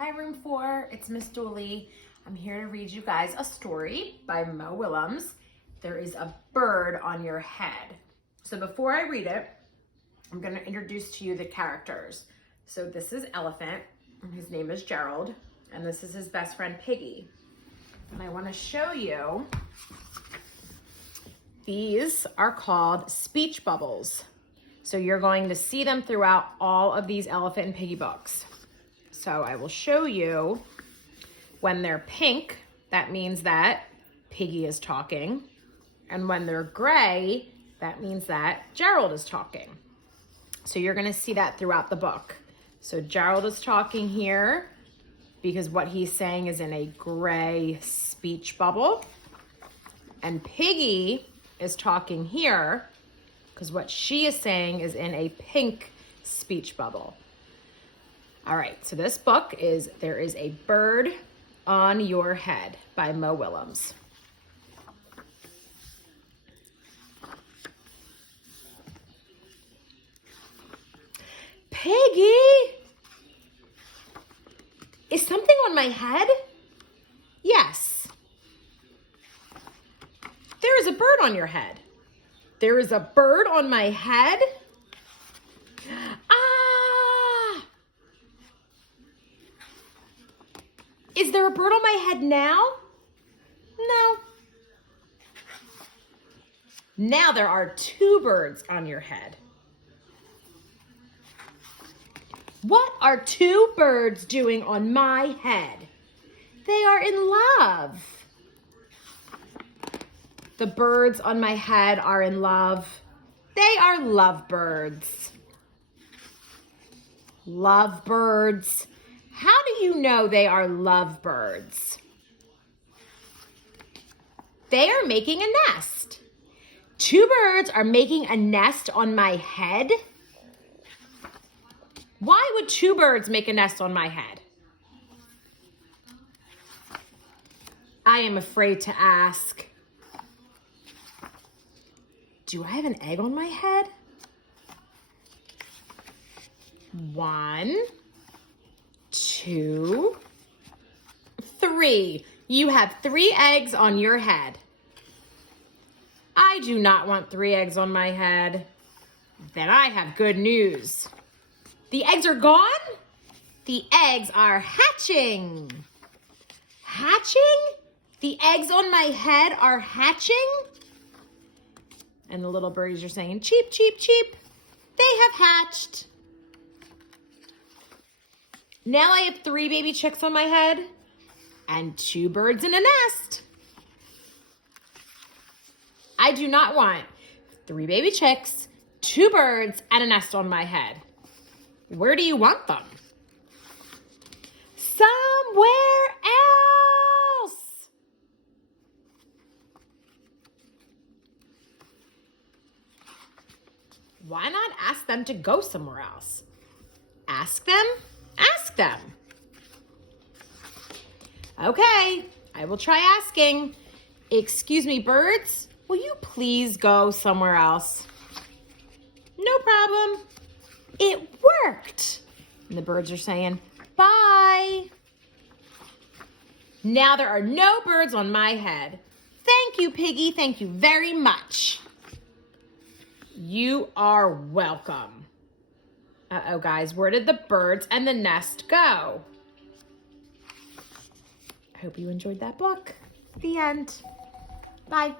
Hi, room 4. It's Miss Dooley. I'm here to read you guys a story by Mo Willems. There is a bird on your head. So before I read it, I'm going to introduce to you the characters. So this is Elephant, and his name is Gerald, and this is his best friend Piggy. And I want to show you, these are called speech bubbles. So you're going to see them throughout all of these Elephant and Piggy books. So I will show you when they're pink, that means that Piggy is talking. And when they're gray, that means that Gerald is talking. So you're gonna see that throughout the book. So Gerald is talking here because what he's saying is in a gray speech bubble. And Piggy is talking here because what she is saying is in a pink speech bubble. All right, so this book is There Is a Bird on Your Head by Mo Willems. Piggy, is something on my head? Yes. There is a bird on your head. There is a bird on my head? Ah! Is there a bird on my head now? No. Now there are 2 birds on your head. What are 2 birds doing on my head? They are in love. The birds on my head are in love. They are lovebirds. Lovebirds. How do you know they are lovebirds? They are making a nest. 2 birds are making a nest on my head. Why would 2 birds make a nest on my head? I am afraid to ask. Do I have an egg on my head? 1, 2, 3. You have 3 eggs on your head. I do not want 3 eggs on my head. Then I have good news. The eggs are gone? The eggs are hatching. Hatching? The eggs on my head are hatching? And the little birdies are saying, cheep, cheep, cheep. They have hatched. Now I have 3 baby chicks on my head and 2 birds in a nest. I do not want 3 baby chicks, 2 birds, and a nest on my head. Where do you want them? Somewhere else. Why not ask them to go somewhere else? Ask them? Ask them. Okay, I will try asking. Excuse me, birds, will you please go somewhere else? No problem. It worked. And the birds are saying, bye. Now there are no birds on my head. Thank you, Piggy. Thank you very much. You are welcome. Uh-oh, guys, where did the birds and the nest go? I hope you enjoyed that book. The end. Bye.